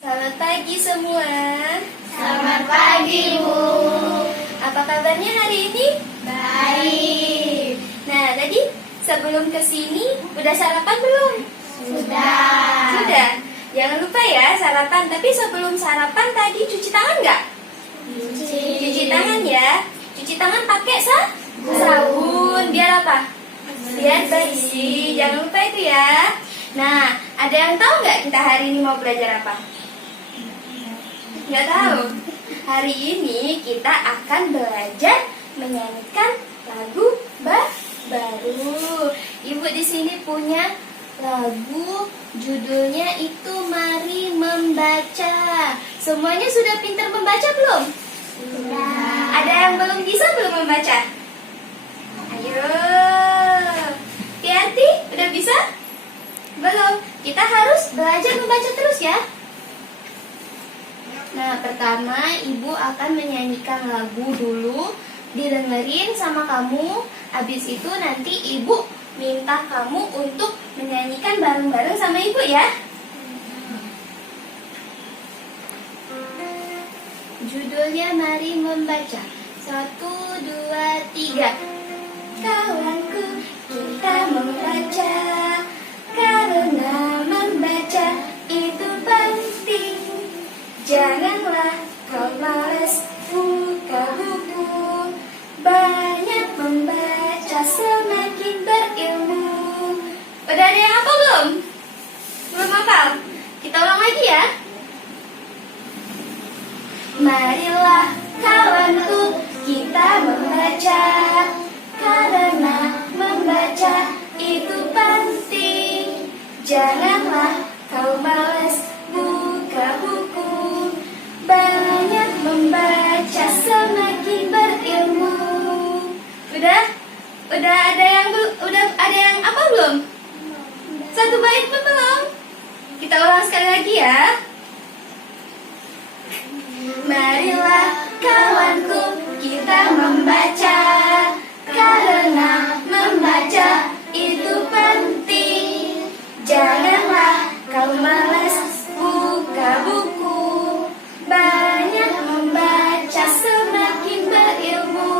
Selamat pagi semua. Selamat pagi, Bu. Apa kabarnya hari ini? Baik. Nah, tadi sebelum kesini udah sarapan belum? Sudah. Sudah. Jangan lupa ya sarapan. Tapi sebelum sarapan tadi cuci tangan nggak? Cuci tangan ya. Cuci tangan pakai sabun. Biar apa? Biar bersih. Jangan lupa itu ya. Nah, ada yang tahu nggak kita hari ini mau belajar apa? Nggak tahu. Hari ini kita akan belajar menyanyikan lagu baru. Ibu di sini punya lagu, judulnya itu Mari Membaca. Semuanya sudah pintar membaca belum? Sudah. Ada yang belum membaca? Ayo. Tianti, udah bisa? Belum. Kita harus belajar membaca terus ya. Nah, pertama ibu akan menyanyikan lagu dulu, didengerin sama kamu. Habis itu nanti ibu minta kamu untuk menyanyikan bareng-bareng sama ibu ya. Judulnya Mari Membaca. 1, 2, 3. Kawanku, kita membaca, karena membaca itu penting. Janganlah kau malas buka buku. Banyak membaca semakin berilmu. Udah ada yang hafal belum? Belum hafal? Kita ulang lagi ya. Marilah kawanku, kita membaca, karena membaca itu penting. Janganlah kau malas buka buku. Banyak membaca semakin berilmu. Udah ada yang apa belum? Satu bait pun belum. Kita ulang sekali lagi ya. Marilah kawanku, kita membaca, karena membaca itu penting. Janganlah kau malas buka buku. Banyak membaca semakin berilmu.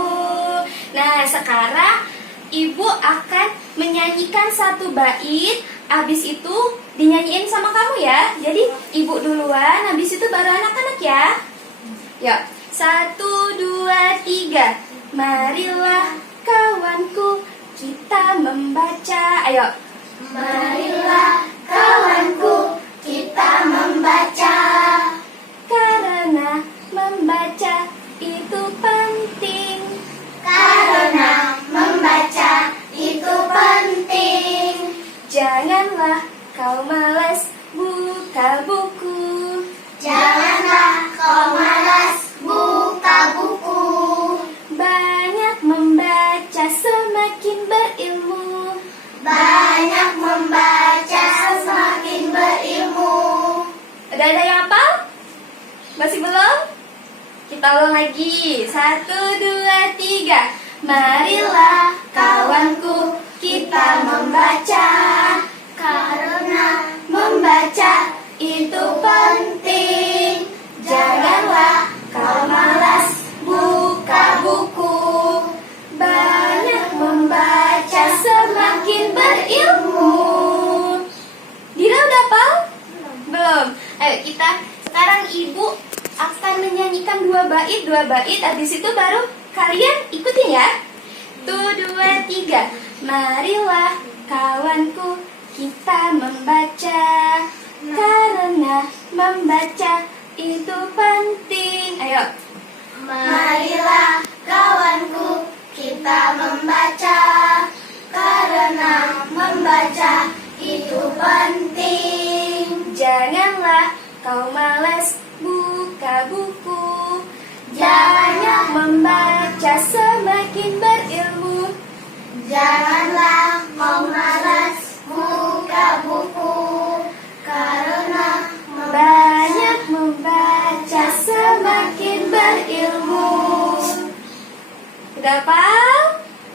Nah, sekarang ibu akan menyanyikan satu bait. Habis itu dinyanyiin sama kamu ya. Jadi ibu duluan, habis itu baru anak-anak ya. Yuk, 1, 2, 3. Marilah kawanku, kita membaca. Ayo. Marilah kawanku, kita membaca, Karena membaca itu penting. karena membaca itu penting. Janganlah kau malas buka buku. Janganlah kau malas buka buku. Banyak membaca semakin berilmu. Banyak membaca semakin berilmu. Udah ada yang hafal? Masih belum? Kita ulang lagi. 1, 2, 3. Marilah kawanku, kita membaca, Karena membaca itu penting. Janganlah kau malas buka buku. Banyak membaca semakin berilmu. Dira udah hafal? Belum. Ayo kita sekarang ibu akan menyanyikan dua bait. Habis itu baru kalian ikutin ya. 1, 2, 3. Marilah kawanku, kita membaca, karena membaca itu penting. Ayo. marilah kawanku, kita membaca, karena membaca itu penting. Janganlah kau malas buka buku. Janganlah Membaca semakin berilmu. Janganlah kau malas buka buku, karena Banyak membaca semakin berilmu. Udah hafal?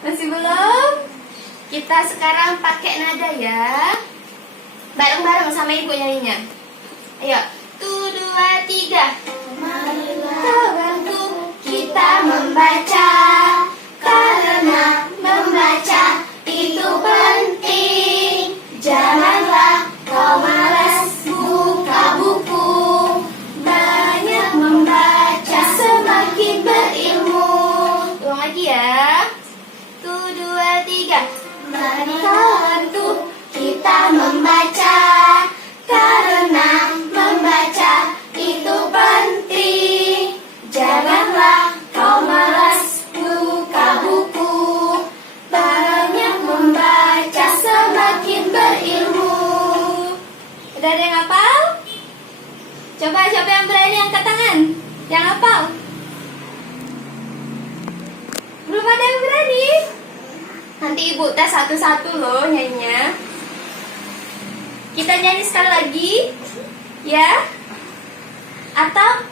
Masih belum? Kita sekarang pakai nada ya. Bareng-bareng sama ibu nyanyinya. Ayo. 1, 2, 3. Marilah Kawanku, kita membaca, karena membaca itu penting. Janganlah kau malas buka buku, banyak membaca semakin berilmu. Ulang lagi ya. 1, 2, 3. Mari kawanku kita membaca, karena membaca itu penting. Janganlah kau malas buka buku, banyak membaca semakin berilmu. Udah ada yang hafal? Coba siapa yang berani angkat tangan? Yang hafal? Belum ada yang berani? Nanti ibu tes satu-satu loh nyanyinya. Kita nyanyi sekali lagi, ya? Atau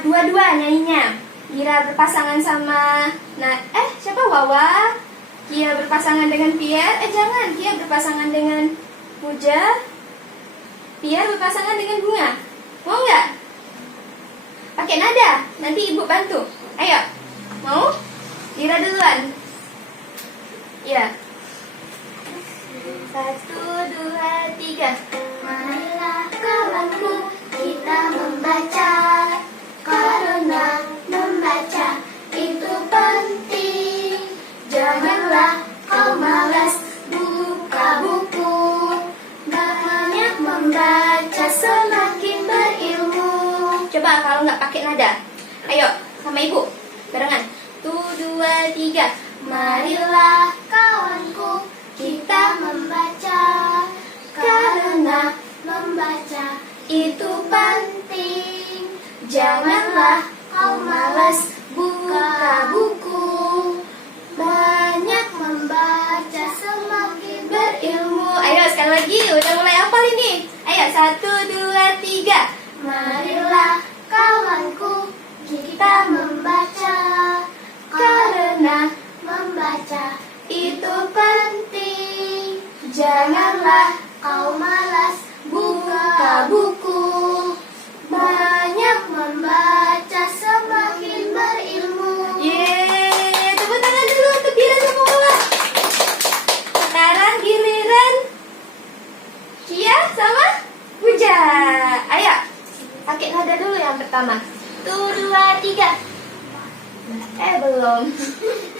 dua-dua nyanyinya. Kira berpasangan sama siapa? Wawa. Kia berpasangan dengan Pierre. Jangan, Kia berpasangan dengan Puja. Pierre berpasangan dengan Bunga. Mau nggak? Pakai nada. Nanti ibu bantu. Ayo. Mau? Kira duluan. Ya. 1, 2, 3. Marilah kawanku kita membaca, karena membaca itu penting. Janganlah kau malas buka buku, banyak membaca semakin berilmu. Coba kalau nggak pakai nada. Ayo, sama ibu. Barengan. 1, 2, 3. Marilah kawanku kita membaca, karena membaca itu penting. Janganlah kau malas buka buku, banyak membaca semakin berilmu. Ayo sekali lagi. Udah mulai hafal ini. Ayo 1, 2, 3. Marilah kawanku kita membaca, karena membaca itu penting. Janganlah kau malas buka buku, banyak membaca semakin berilmu. Yeay, tepuk tangan dulu untuk Dira sama Wawa. Sekarang giliran Kia sama Puja. Ayo, pakai nada dulu yang pertama. 1, 2, 3. Belum.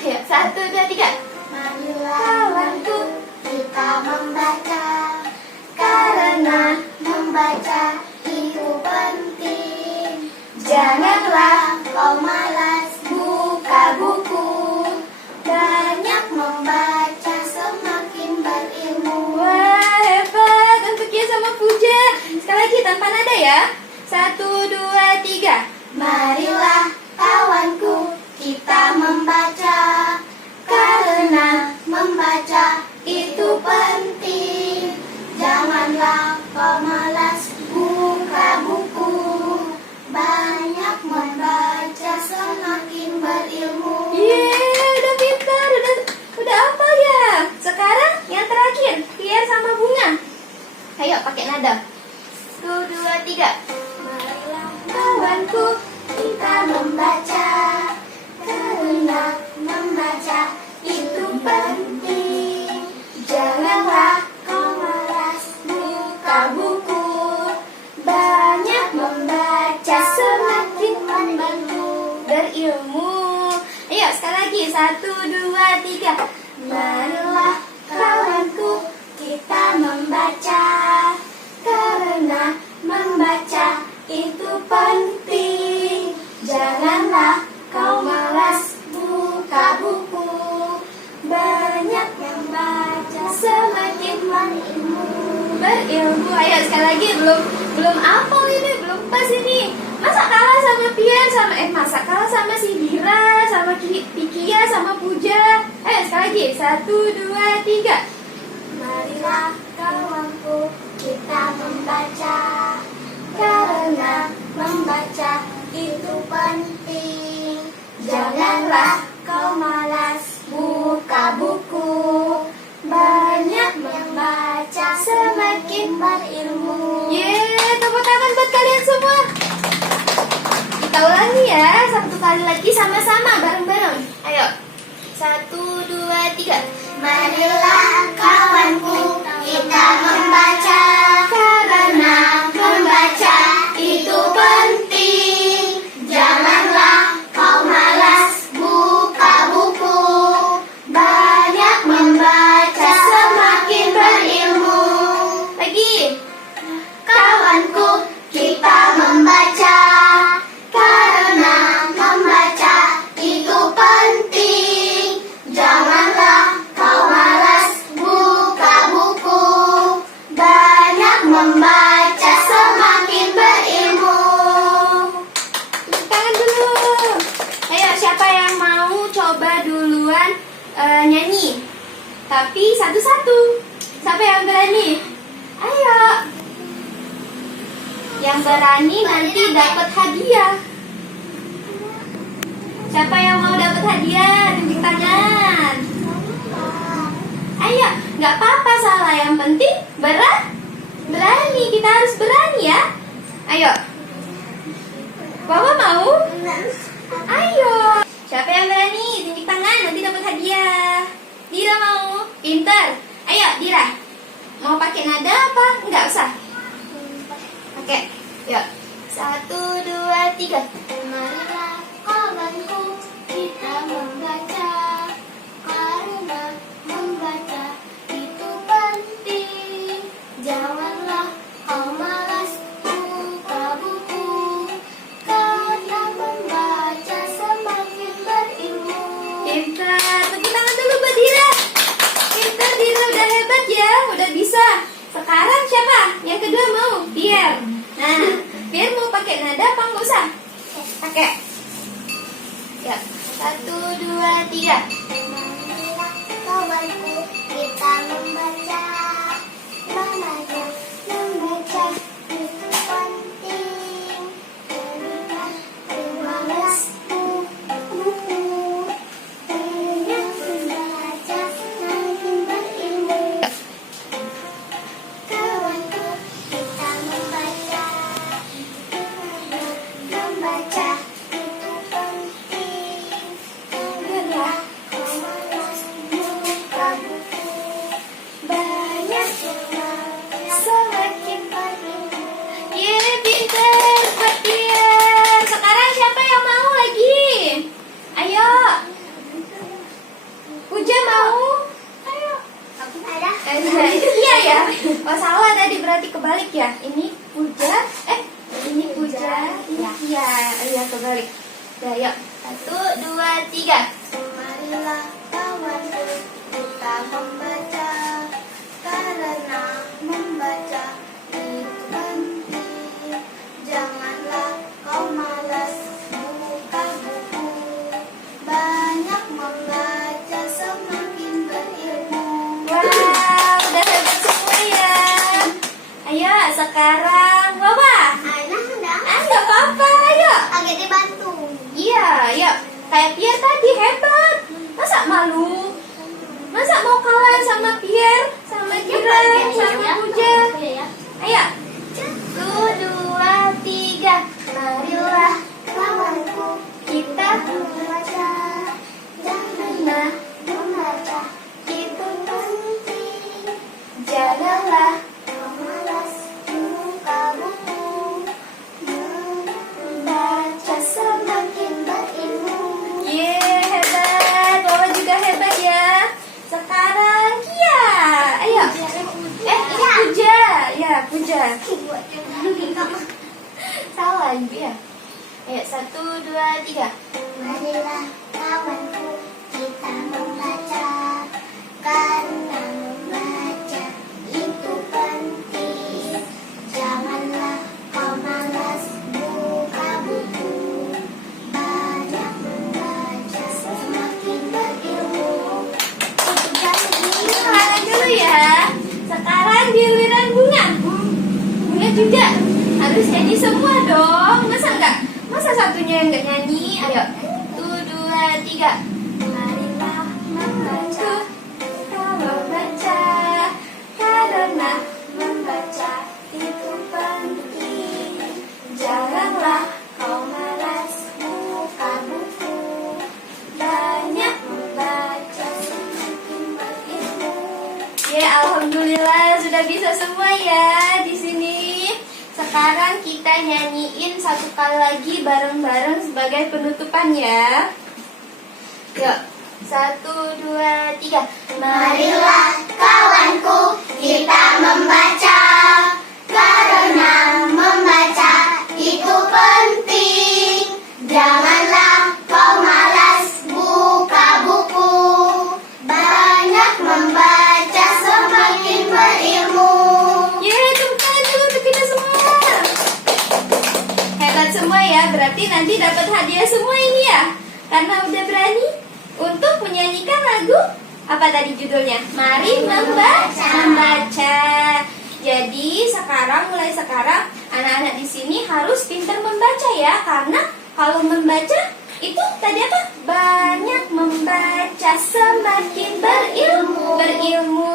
Ayo, 1, 2, 3. Marilah kawanku kita membaca, karena membaca itu penting. Janganlah kau malas buka buku, banyak membaca semakin berilmu. Wah, hebat untuk Kia sama Puja. Sekali lagi tanpa nada ya. 1, 2, 3. Marilah kawanku kita membaca, karena membaca itu penting. Janganlah kau malas buka buku, banyak membaca semakin berilmu. Yeay, udah pintar, udah apa ya? Sekarang yang terakhir, Pierre sama Bunga. Ayo pakai nada. 1, 2, 3. Marilah kawanku kita membaca, karena membaca itu penting. Janganlah kau malas buka buku, banyak membaca semakin Berilmu. Ayo sekali lagi. 1, 2, 3. Marilah kawanku kita membaca, karena membaca itu penting. Janganlah kau malas buka buku, banyak membaca semakin Berilmu. Ayo sekali lagi. Belum apa ini, belum pas ini. Masa kalah sama Pierre masa kalah sama si Dira, sama Kia, sama Puja. Ayo sekali lagi. 1, 2, 3. Marilah kawanku kita membaca, karena membaca itu penting. Janganlah kau malas buka buku, banyak membaca semakin berilmu. Yeay, tepuk tangan buat kalian semua. Kita ulangi ya, satu kali lagi sama-sama bareng-bareng. Ayo, 1, 2, 3. Marilah kawanku kita membaca, karena membaca itu penting. Janganlah kau malas buka buku, banyak membaca semakin berilmu. Lagi. Kawanku kita membaca, karena membaca itu penting. Janganlah kau malas buka buku, banyak membaca semakin berilmu. Tepuk tangan dulu. Ayo, siapa yang mau coba duluan nyanyi? Tapi satu-satu. Siapa yang berani? Ayo. Yang berani nanti dapat hadiah. Siapa yang mau dapat hadiah? Tunjuk tangan. Ayo, nggak apa-apa salah. Yang penting berani. Kita harus berani ya. Ayo. Bawa mau? Ayo. Siapa yang berani? Tunjuk tangan, nanti dapat hadiah. Dira mau? Pinter. Ayo, Dira. Mau pakai nada apa? Enggak usah. Oke. Yuk. 1, 2, 3. Marilah kawanku kita membaca, karena membaca itu penting. Janganlah kau malas buka buku, karena membaca semakin berilmu. Pinter. Tepuk tangan dulu buat Dira. Pinter, Dira udah hebat ya. Udah bisa. Sekarang siapa? Yang kedua mau? Pierre. Nah, Pierre mau pakai nada apa nggak usah? Pakai. Ya. 1, 2, 3. Marilah kawanku kita membaca, membaca itu penting. Janganlah kau malas buka buku, banyak membaca semakin berilmu. Kawanku kita membaca, membaca itu penting. Janganlah kau malas buka buku, banyak membaca semakin berilmu. Yeay, pinter buat Pierre. Sekarang siapa yang mau lagi? Ayo. Puja mau? Ayo, aku ada. Iya ya. Oh salah tadi, berarti kebalik ya. Ini Puja. Ini Puja. Ini iya. Iya kebalik. Ya, yuk. 1, 2, 3. Marilah kawanku kita membaca, karena membaca itu penting. Janganlah kau malas buka buku, banyak membaca semakin berilmu. Wow, udah hebat semua ya. Ayo, sekarang Wawa. Anak enggak? Nggak apa-apa, ayo. Agak dibantu. Iya, yuk. Kayak Pierre tadi hebat. Masa malu? Masa mau kalah sama Pierre, sama Dira, sama Puja? Ayo. 1, 2, 3. Marilah kawanku Kita membaca, janganlah membaca itu penting. janganlah. Kau malas buka buku, membaca semakin berilmu. Yeay, hebat. Wawa juga hebat ya. Sekarang Kia. Ayo. Ini Puja. Ya, Puja. Salah juga ya. Ayo, 1, 2, 3. Marilah kawanku kita membaca, karena membaca itu penting. Janganlah kau malas buka buku, banyak membaca semakin berilmu. Sekarang dulu ya. Sekarang giliran Bunga. Bunga juga harus nyanyi semua dong. Masa enggak? Masa satunya yang enggak nyanyi? Ayo. 1, 2, 3. Marilah membaca, Membaca karena membaca itu penting. janganlah kau malas Sudah bisa semua ya di sini. Sekarang kita nyanyiin satu kali lagi bareng-bareng sebagai penutupan ya. Yuk, 1, 2, 3. Marilah kawanku kita membaca, karena membaca itu penting. Janganlah kau malas buka buku, banyak membaca semakin berilmu. Yeay, tepuk tangan dulu untuk kita semua. Hebat semua ya, berarti nanti dapat hadiah semua ini ya. Karena udah berani untuk menyanyikan lagu apa tadi judulnya? Mari membaca. Jadi mulai sekarang anak-anak di sini harus pintar membaca ya, karena kalau membaca itu tadi apa? Banyak membaca semakin berilmu.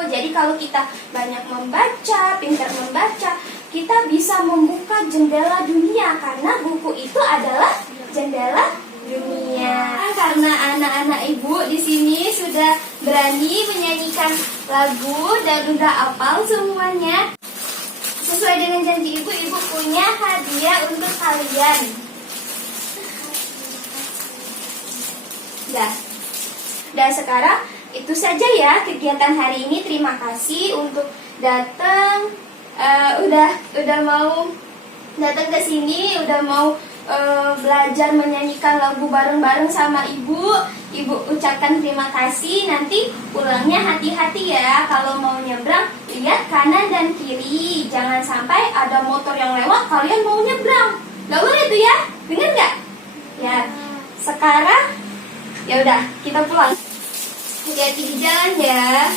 Jadi kalau kita banyak membaca, pintar membaca, kita bisa membuka jendela dunia, karena buku itu adalah jendela dunia. Karena anak-anak ibu di sini sudah berani menyanyikan lagu dan udah hafal semuanya. Sesuai dengan janji ibu punya hadiah untuk kalian. Dah sekarang itu saja ya kegiatan hari ini. Terima kasih untuk datang, udah mau datang ke sini, udah mau belajar menyanyikan lagu bareng-bareng sama ibu. Ibu ucapkan terima kasih. Nanti pulangnya hati-hati ya. Kalau mau nyebrang, lihat kanan dan kiri. Jangan sampai ada motor yang lewat, kalian mau nyebrang. Gak boleh tuh ya. Dengar gak? Ya. Sekarang ya udah, kita pulang. Hati-hati di jalan ya.